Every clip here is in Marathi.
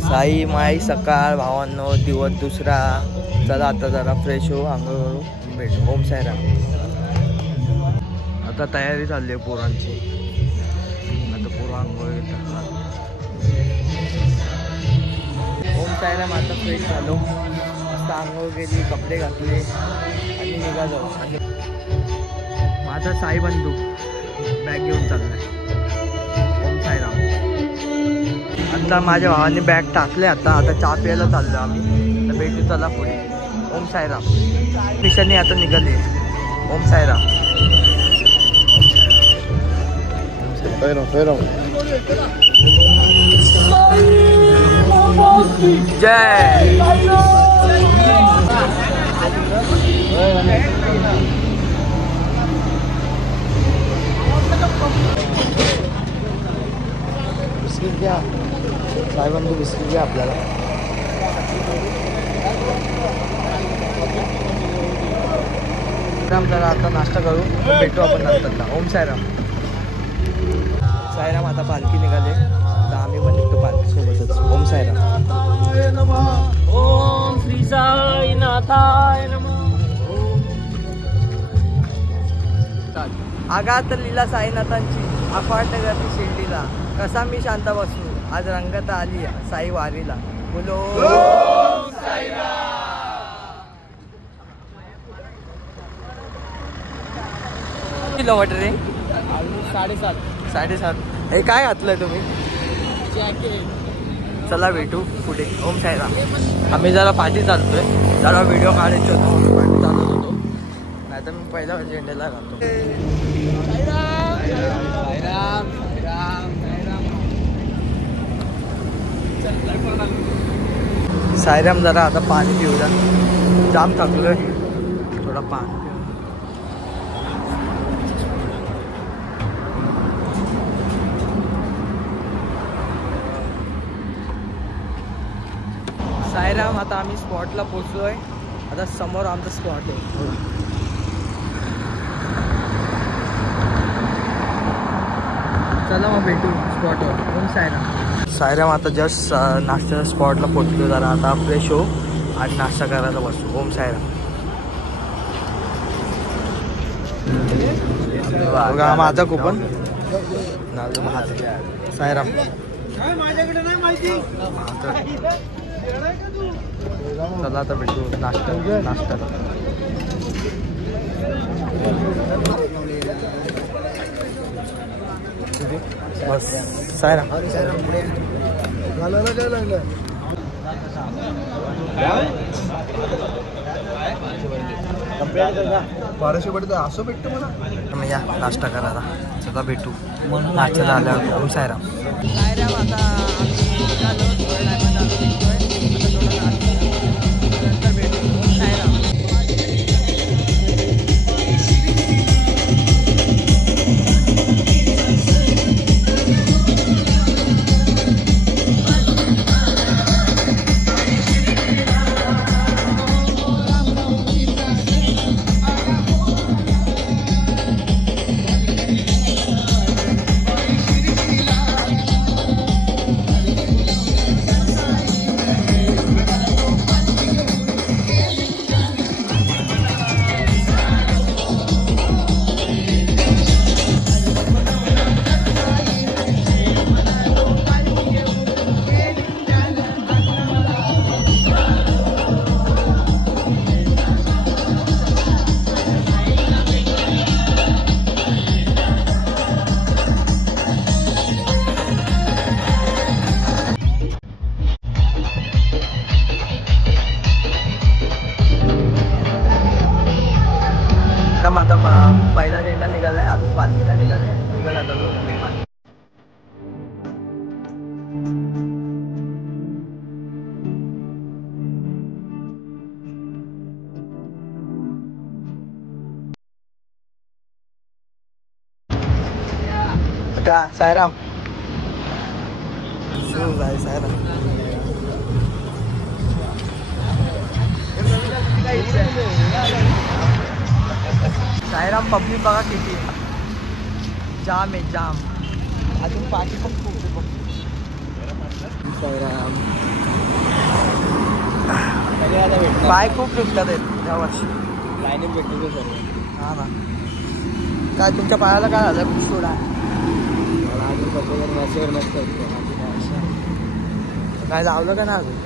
साई माई सकाळ भावांनो दिवस दुसरा. चला आता जरा फ्रेश हो, आंघोळ करू, भेटू. ओम साईराम. आता तयारी चालली आहे पोरांची. आता पोरं आंघोळ घेतात. ओम साईराम. आता फ्रेश झालो, मस्त आंघोळ केली, कपडे घातले आणि निघालो. माझा साई बंधू बॅग घेऊन चाललाय. ओम साईराम. आता माझ्या भावाने बॅग टाकले. आता चहा प्यायला चाललो आम्ही. तर भेटू चला पुढे. ओम साईराम. मिशनने आता निघाले. ओम साईराम. जय. बिस्किट घ्या साहेबांनी, बिस्किट घ्या आपल्याला. जरा आता नाश्ता करू, भेटू आपण नंतरला. ओम साईराम. साईराम. आता पालखी निघाले, तर आम्ही पण निघतो पालखी सोबतच. ओम साईराम. ओम श्री साईनाथाय नमः. आगात लीला साईनाथांची अफाट गर्दी शिर्डीला. कसा मी शांत बसू, आज रंगत आली साई वारीला. बोलो ओम साईराम. किलोमीटर रे? 7.5. हे काय घातलंय तुम्ही? चला भेटू पुढे. ओम साईराम. आम्ही जरा पाठी चालतोय, जरा व्हिडिओ काढायचे होतो, पाठी चालत होतो. नाही तर मी पहिला झेंड्याला घालतो. साईराम. जरा आता पाणी पिऊया, जाम टाकलोय, थोडा पाणी. साईराम. आता आम्ही स्पॉटला पोचलोय. आता समोर आमचा स्पॉट आहे. चला मग भेटू स्पॉटवर. ओम साईराम. साईराम. आता जस्ट नाश्त्याच्या स्पॉटला पोचलो. जरा आता फ्रेश हो आणि नाश्ता करायला बसू. ओम साईराम. बघा माझा कुपन. साईराम. माझ्याकडे नाही माहिती. चला आता भेटू नाश्ता. बस साईराम. बाराशे पडतं असं भेटतं मला. या नाश्ता करायला. चला भेटू नाश्ता झाल्यावर. ओम साईराम. साईराम. आता पहिला झेंडा निघालाय, आता पालखीला निघालाय. का साईराम. साईराम. साईराम. पब्लिक बघा किती जाम आहे, जाम. अजून पाठी पण खूप. साईराम. पाय खूप दुखतात आहेत या वर्षी. लाईनीत भेटतो सर्व. हा ना. काय तुमच्या पायाला काय झालं? सोडा मला अजून कपड्यावर मॅचवर मॅच करतो. काय लावलं का ना अजून?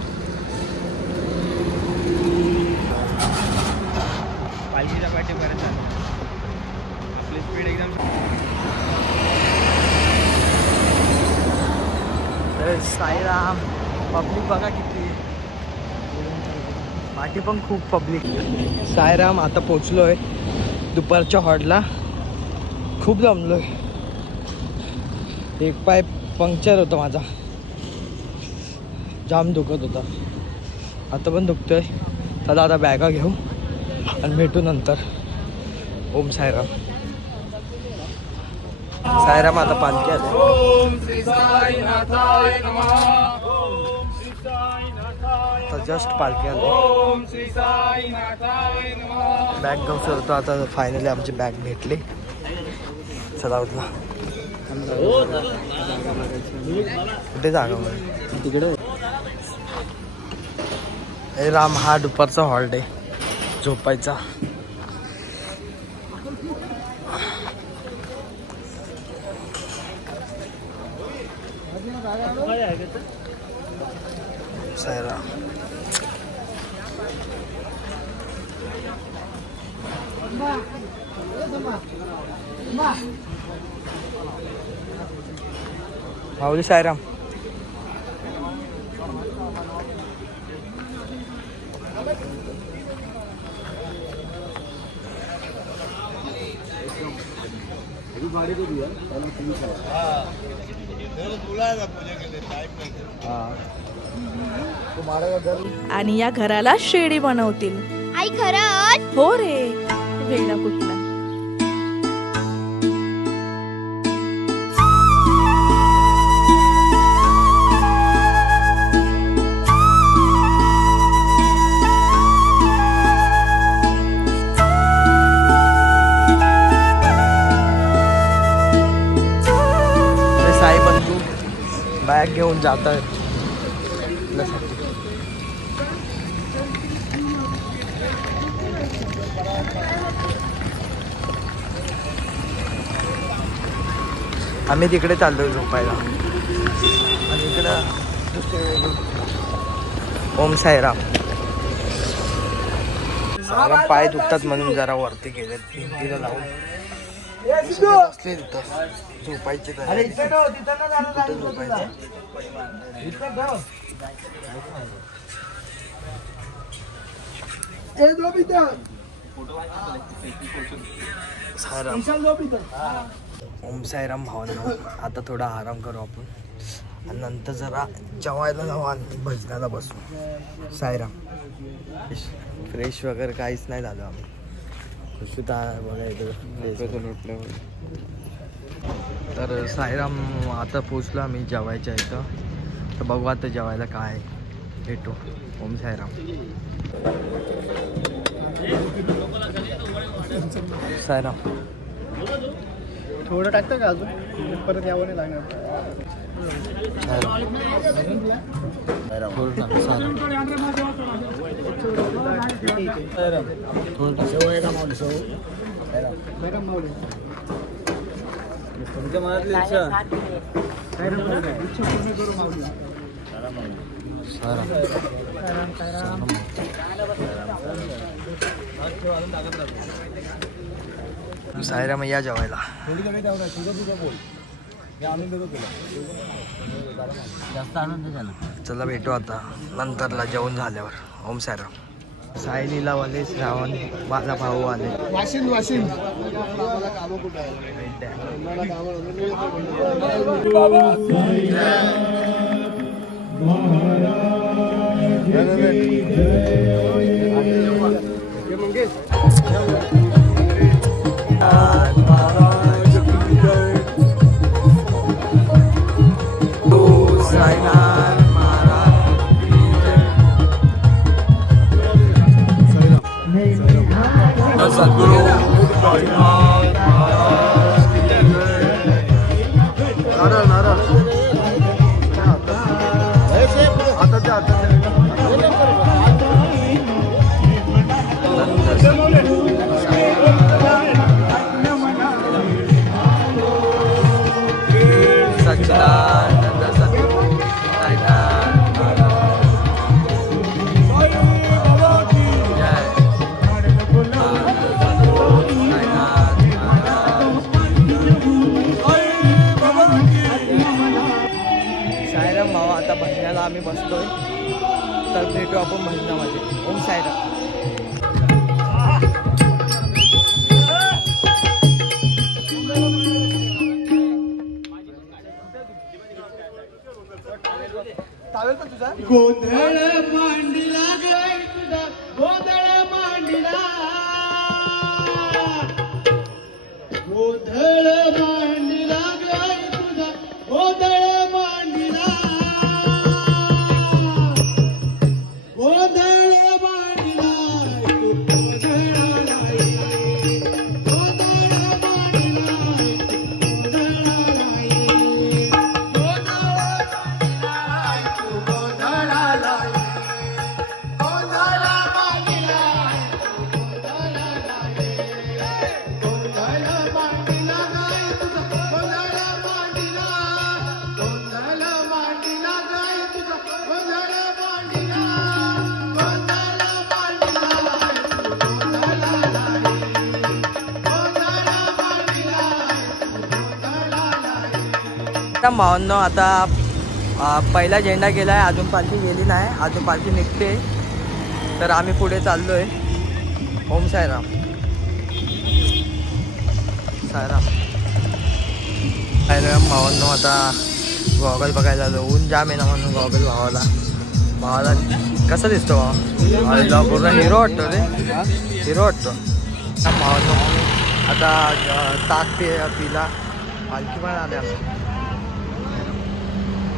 पालखीच्या पाठी बरेच झालं. आपली स्पीड एकदम. साईराम पब्लिक बघा किती, पाठी पण खूप पब्लिक. साईराम आता पोचलोय दुपारच्या हॉडला. खूप जमलोय. एक पाय पंक्चर होता माझा, जाम दुखत होता. आता पण दुखतोय. चला आता बॅगा घेऊ आणि भेटू नंतर. ओम साईराम. साईराम आता पालखी आले. ओम श्री साईनाथाय नमः. ओम श्री साईनाथाय. आता जस्ट पालखी आले. ओम श्री साईनाथाय नमः. बॅग घेऊन होतो. आता फायनली आमची बॅग भेटली. चला उठला. कुठे जागा तिकडे. हे राम, हा दुपारचा हॉलिडे झोपायचा. साईराम. माऊली साईराम. आणि या घराला शेडी बनवतील. आई खरंच? हो रे, वेडा कुठला. साई बंधू बॅग घेऊन जात आहेत. आम्ही तिकडे चाललोय झोपायला. आणि इकडं ओम साईराम. साईराम पाय दुखतात म्हणून जरा वरती गेले, भिंतीला लावून बसले तिथं झोपायचे. कुठे झोपायचं? ओम साईराम भावांनो, आता थोडा आराम करू आपण आणि नंतर जरा जेवायला जाऊ आणि भजनाला बसू. साईराम. फ्रेश वगैरे काहीच नाही झालं आम्ही. खुशूता बघायचं. तर साईराम आता पोचलो आम्ही जेवायच्या इथं. तर बघू आता जेवायला काय भेटू. ओम साईराम. साईराम. थोडं टाकतं का अजून? परत यावं नाही लागणार. तुमच्या मनातली इच्छा. साईराम या जेवायला. जास्त आनंद झाला. चला भेटू आता नंतरला जेवण झाल्यावर. ओम साईराम. सायलीला वाले, श्रावण, माझा भाऊ आले. वाशिंद वाशिंद. सद्गुरु बसतोय. तर भेटू आपण भजनामध्ये. ओम साईराम. गोंधळ मांडीला गे तुझा गोंधळ मांडीला गोंधळ मांडीला गे तुझा गोंधळ मांडीला गोंधळ मांडीला तू गोंधळाला ये गोंधळ मांडीला गोंधळाला ये भावांनो आता पहिला झेंडा गेलाय, अजून पालखी गेली नाही, अजून पालखी निघते. तर आम्ही पुढे चाललोय. ओम साईराम. साईराम साईराम भावांनो. आता गॉगल बघायला आलो. ऊन जाम आहे ना म्हणून गॉगल भावाला कसा दिसतो भावा? पूर्ण हिरो वाटतो रे, हिरो वाटतो भावांनो. आता ताक पिला. पालखी पण आल्या.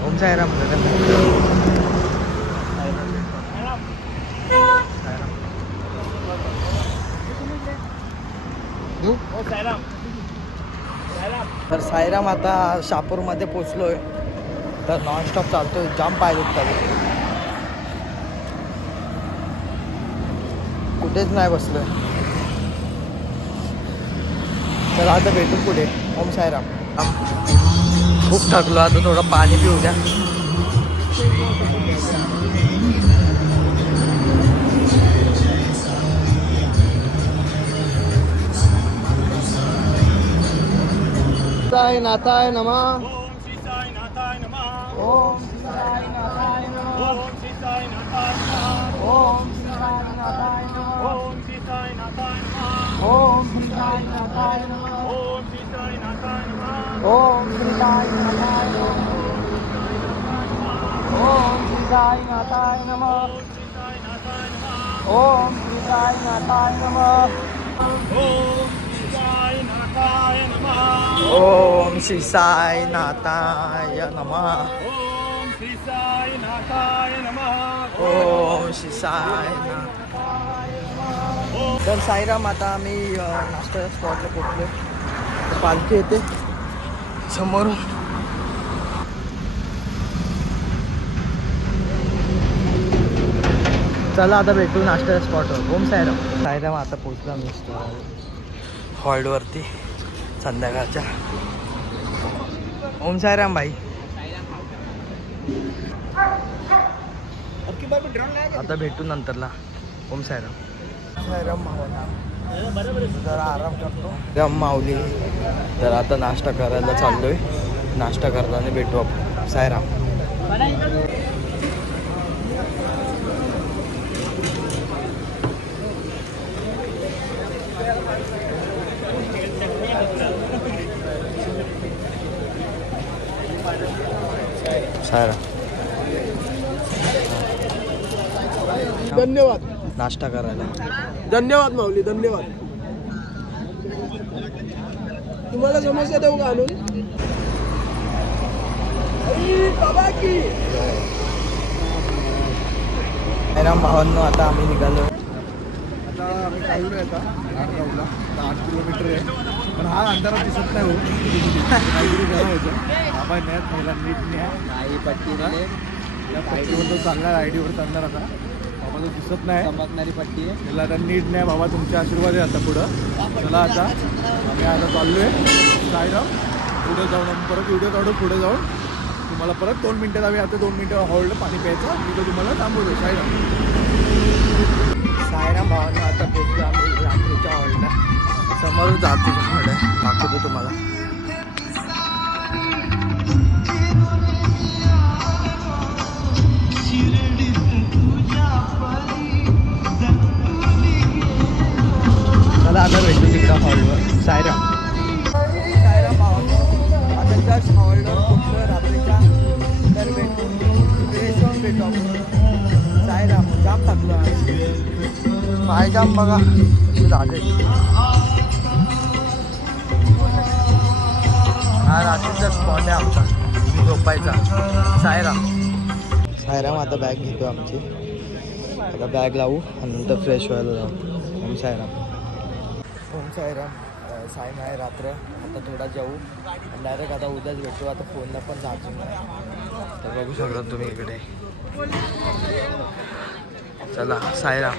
ओम साईराम. तर साईराम आता शापूरमध्ये पोचलोय. तर नॉनस्टॉप चालतोय. जाम पाय दुखतात, कुठेच नाही बसलोय. तर आता भेटू पुढे. ओम साईराम. खूप थकलो, आता थोडं पाणी पिऊ द्या. नाथाय नमः. ओम श्री नाथाय नमः. ओम श्री नाथाय नमः. ओम श्री नाथाय नमः. ओम श्री नाथाय नमः. ओम श्री नाथाय नमः. ओम श्री नाथाय नमः. ओम श्री नाथाय नमः. ओम श्री नाथाय नमः. ओम श्री नाथाय नमः. ओम श्री नाथाय नमः. ओम श्री तर साईराम. आता आम्ही नाश्त्याच्या स्पॉटला पोहोचलो. पालखी येते समोर. चला आता भेटू नाश्त्याच्या स्पॉटवर. ओम साईराम. साईराम आता पोहोचला मी हॉल्टवरती संध्याकाळच्या. ओम साईराम भाई. आता भेटू नंतरला. ओम साईराम. साईराम भावना. जरा आराम करतो. राम माऊली. तर आता नाश्ता करायला चाललोय. नाश्ता करताना भेटू आपण. साईराम. साईराम. धन्यवाद. नाश्ता करायला. धन्यवाद माऊली. धन्यवाद. तुम्हाला समस्या देऊ का आणून? बाबा की साईराम भावांनो. आता आम्ही निघालो. आता आम्ही चाललोय आता नागगावला. 8 किलोमीटर आहे. पण हा अंधारात दिसत नाही. हो काहीतरी करायचं. बाबा न्यात पहिला नीट न्या. नाही पट्टी नाही. या पट्टीवर तो चालणार. आयडीवर चालणार. आता बाबा तो दिसत नाही. चमकणारी पट्टी आहे. त्याला आता नीट नाही. बाबा तुमचे आशीर्वाद आहे आता पुढं. चला आता आम्ही आता चाललोय. साईराम. पुढे जाऊन आम्ही परत व्हिडिओ काढू. पुढे जाऊन तुम्हाला परत 2 मिनटात आम्ही आता 2 मिनटं हॉल्ड पाणी प्यायचं. मी तो तुम्हाला थांबवतो. साईराम. साईराम भावांनो. आता पोहोचलो आम्ही रात्रीच्या हॉलला. समोर जातो हॉल आहे. दाखवतो तुम्हाला. सायराम सायराम भावांनो, आता जस्ट हॉल्डवर पोहोचलो रात्रीच्या. तर भेटू फ्रेश होऊन भेटू आपण. सायराम जाम टाकलो आज. पाय जाम बघा झाले. हा रात्रीचा स्पॉट आहे आमचा झोपायचा. सायराम आता बॅग घेतो आमची. आता बॅग लावू आणि नंतर फ्रेश व्हायला जाऊ. ओम सायराम. सायम आहे रात्र. आता थोडा जाऊ आणि डायरेक्ट आता उद्याच भेटू. आता फोनला पण चार्जिंग नाही. तर बघू शकता तुम्ही इकडे. चला सायराम.